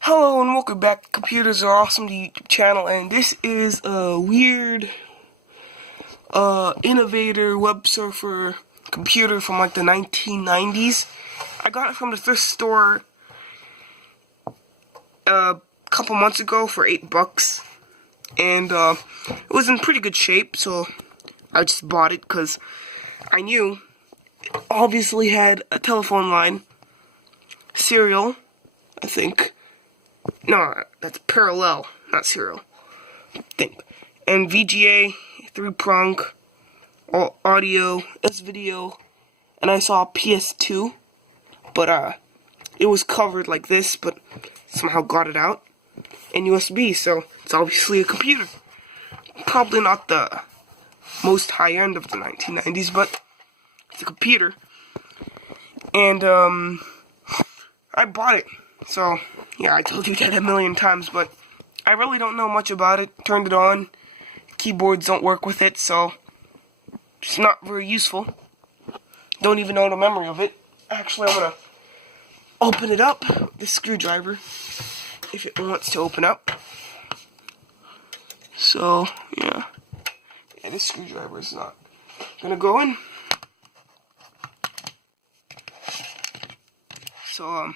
Hello and welcome back. Computers are awesome to YouTube channel, and this is a weird Innovator web surfer computer from like the 1990s. I got it from the thrift store a couple months ago for $8, and it was in pretty good shape, so I just bought it because I knew it obviously had a telephone line, serial, I think. No, that's parallel, not serial, I think. And VGA, 3-prong, audio, S-video, and I saw PS2, but it was covered like this, but somehow got it out, and USB, so it's obviously a computer. Probably not the most high-end of the 1990s, but it's a computer. And, I bought it, so yeah, I told you that a million times, but I really don't know much about it. Turned it on. Keyboards don't work with it, so it's not very useful. Don't even know the memory of it. Actually, I'm gonna open it up with the screwdriver if it wants to open up. So, yeah, this screwdriver is not gonna go in. So,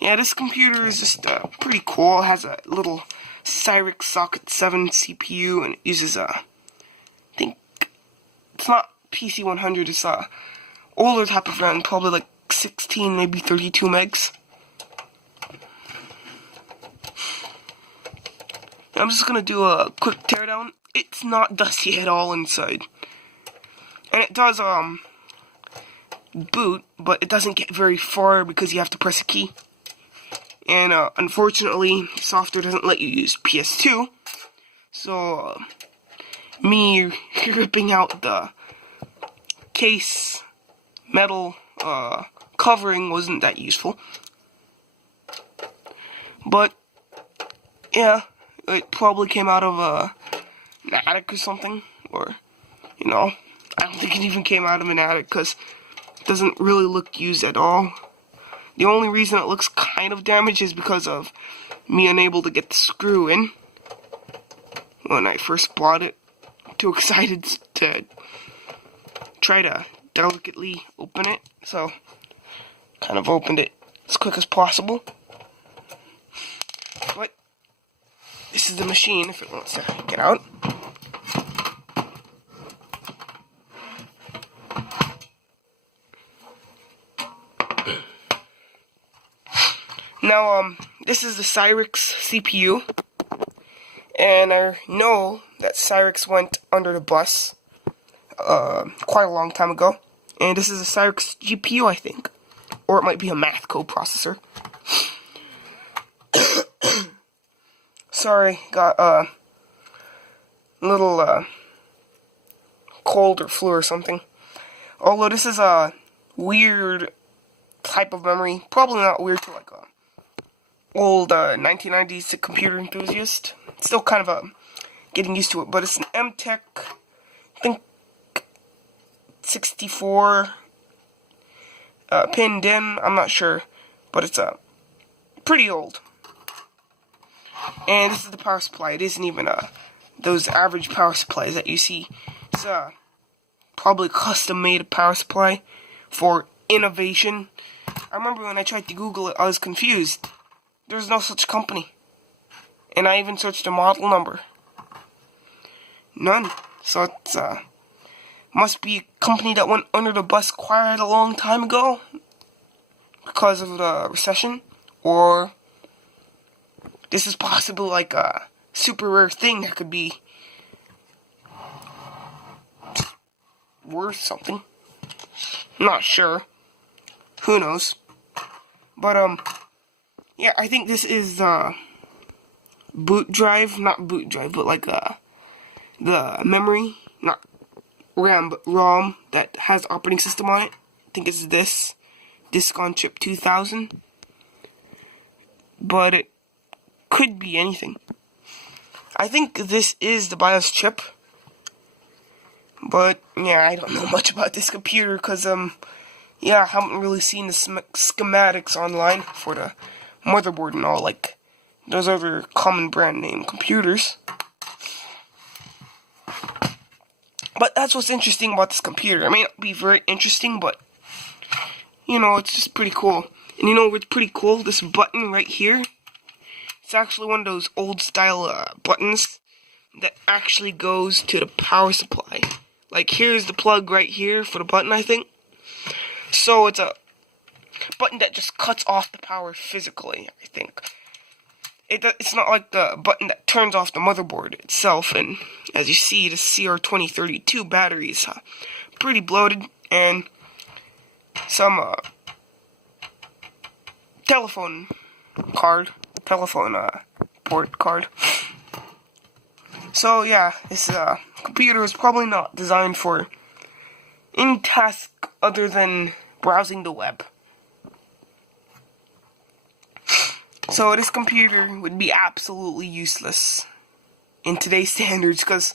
yeah, this computer is just pretty cool. It has a little Cyrix Socket 7 CPU, and it uses I think it's not PC100, it's a older type of RAM, probably like 16, maybe 32 megs. I'm just gonna do a quick teardown. It's not dusty at all inside, and it does boot, but it doesn't get very far because you have to press a key. And unfortunately, software doesn't let you use PS2, so me ripping out the case metal covering wasn't that useful. But yeah, it probably came out of an attic or something, or you know, I don't think it even came out of an attic because it doesn't really look used at all. The only reason it looks kind of damaged is because of me unable to get the screw in when I first bought it. Too excited to try to delicately open it, so kind of opened it as quick as possible. But this is the machine if it wants to get out. Now, this is the Cyrix CPU, and I know that Cyrix went under the bus, quite a long time ago, and this is a Cyrix GPU, I think, or it might be a math coprocessor. Sorry, got, a little, cold or flu or something. Although this is a weird type of memory, probably not weird to like a old 1990s computer enthusiast. Still kind of getting used to it, but it's an MTech, I think 64 pin DIMM, I'm not sure, but it's pretty old. And this is the power supply. It isn't even those average power supplies that you see. It's probably custom made power supply for innovation. I remember when I tried to Google it, I was confused. There's no such company. And I even searched the model number. None. So it's, must be a company that went under the bus quite a long time ago because of the recession. Or this is possibly like a super rare thing that could be worth something. Not sure. Who knows? But, yeah, I think this is boot drive, not boot drive, but like the memory, not RAM, but ROM that has operating system on it. I think it's this Disk on Chip 2000, but it could be anything. I think this is the BIOS chip, but yeah, I don't know much about this computer because yeah, I haven't really seen the schematics online for the motherboard and all, like those other common brand name computers. But that's what's interesting about this computer. It may not be very interesting, but you know, it's just pretty cool. And you know what's pretty cool? This button right here. It's actually one of those old style buttons that actually goes to the power supply. Like, here's the plug right here for the button, I think. So it's a button that just cuts off the power physically, I think. It's not like the button that turns off the motherboard itself. And as you see, the CR2032 battery is pretty bloated, and some telephone port card. So yeah, this computer is probably not designed for any task other than browsing the web. So this computer would be absolutely useless in today's standards, because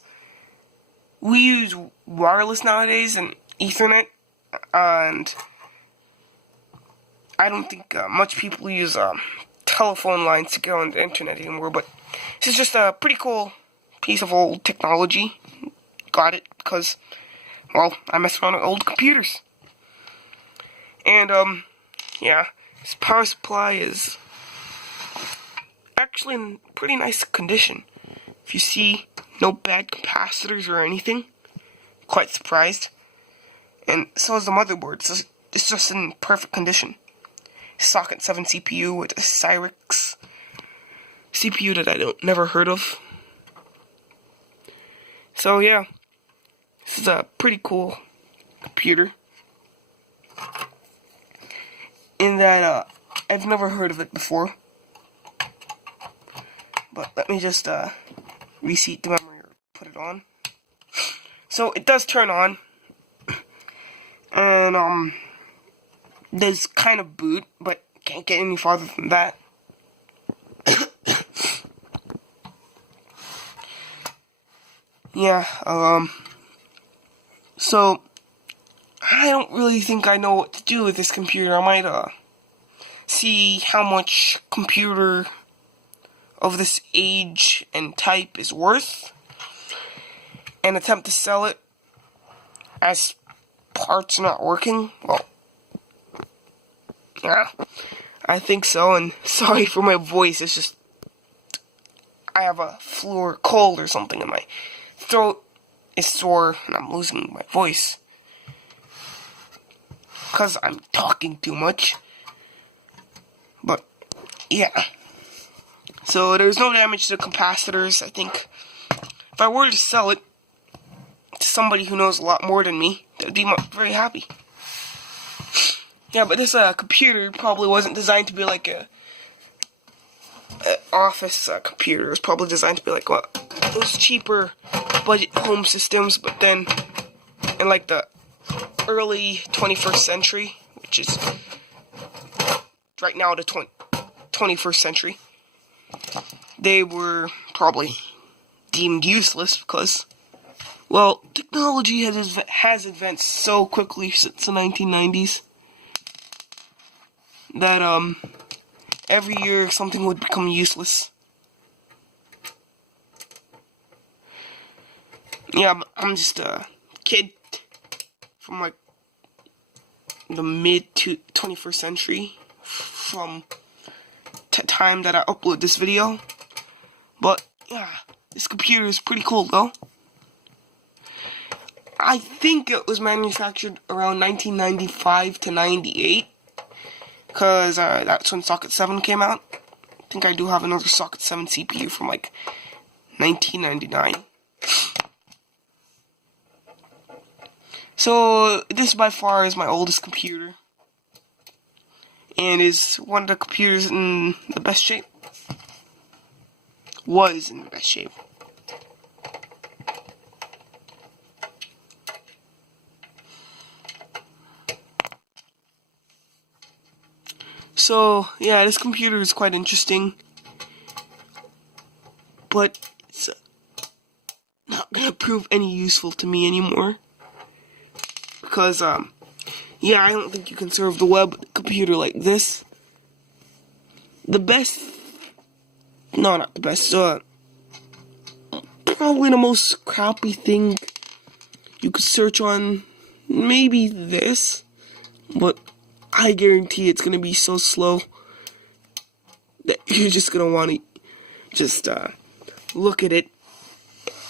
we use wireless nowadays and Ethernet, and I don't think much people use telephone lines to go on the internet anymore. But this is just a pretty cool piece of old technology. Got it because, well, I mess around with old computers. And yeah, this power supply is actually in pretty nice condition. If you see, no bad capacitors or anything. Quite surprised. And so is the motherboard. It's just in perfect condition. Socket 7 CPU with a Cyrix CPU that I never heard of. So yeah, this is a pretty cool computer. In that I've never heard of it before. But let me just reseat the memory or put it on. So it does turn on, and does kind of boot, but can't get any farther than that. Yeah, so I don't really think I know what to do with this computer. I might see how much computer of this age and type is worth, and attempt to sell it as parts not working. Well, yeah, I think so. And sorry for my voice, it's just I have a flu or cold or something, and my throat is sore and I'm losing my voice because I'm talking too much. But yeah, so there's no damage to the capacitors. I think if I were to sell it to somebody who knows a lot more than me, they'd be very happy. Yeah, but this computer probably wasn't designed to be like a office computer. It was probably designed to be like those cheaper budget home systems, but then in like the early 21st century, which is right now the 21st century, they were probably deemed useless because, well, technology has advanced so quickly since the 1990s that every year something would become useless. Yeah, I'm just a kid from like the mid to 21st century from time that I upload this video. But yeah, this computer is pretty cool though. I think it was manufactured around 1995 to 98. Because that's when Socket 7 came out. I think I do have another Socket 7 CPU from like 1999. So this by far is my oldest computer. And is one of the computers in the best shape. Was in the best shape. So, yeah, this computer is quite interesting, but it's not gonna prove any useful to me anymore, because, yeah, I don't think you can serve the web with a computer like this. the best, no, not the best, probably the most crappy thing you could search on, maybe this, but I guarantee it's gonna be so slow that you're just gonna want to just look at it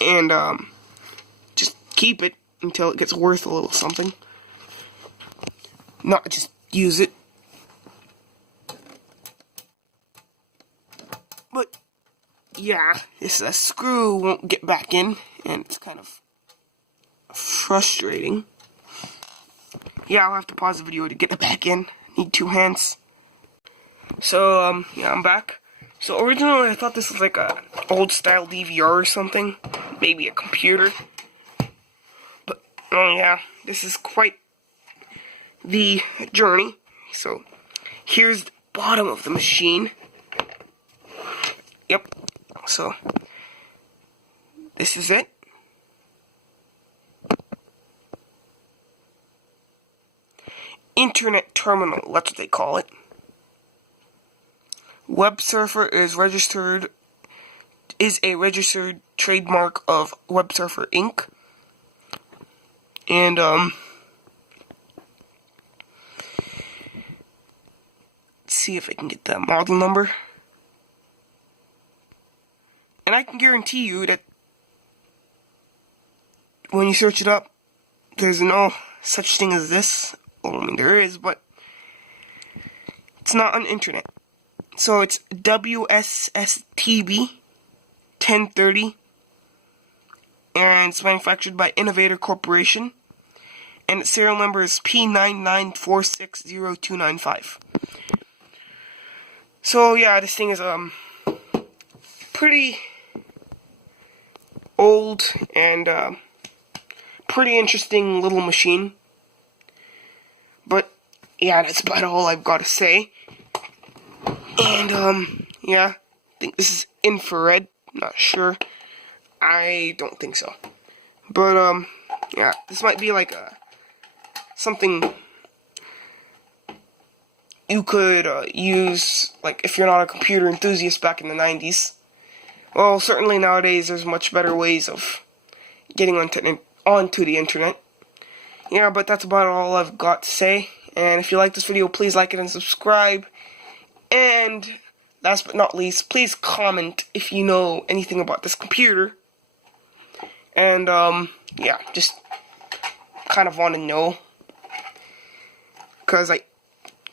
and just keep it until it gets worth a little something, not just use it. But yeah, this screw won't get back in, and it's kind of frustrating. Yeah, I'll have to pause the video to get it back in. Need 2 hands. So, yeah, I'm back. So, originally I thought this was like a old-style DVR or something. Maybe a computer. But, oh yeah, this is quite the journey. So, here's the bottom of the machine. Yep. So, this is it. Internet terminal, that's what they call it. Web Surfer is a registered trademark of Web Surfer Inc. And let's see if I can get the model number. And I can guarantee you that when you search it up, there's no such thing as this. Well, I mean, there is, but it's not on the internet. So it's WSSTB 1030, and it's manufactured by Innovator Corporation, and its serial number is P99460295. So yeah, this thing is pretty old and pretty interesting little machine. But yeah, that's about all I've got to say. And yeah, I think this is infrared. Not sure. I don't think so. But yeah, this might be like something you could use, like if you're not a computer enthusiast back in the 90s. Well, certainly nowadays there's much better ways of getting onto the internet. Yeah, but that's about all I've got to say. And if you like this video, please like it and subscribe. And last but not least, please comment if you know anything about this computer. And yeah, just kind of want to know, because I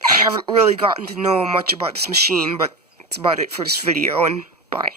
haven't really gotten to know much about this machine. But that's about it for this video, and bye.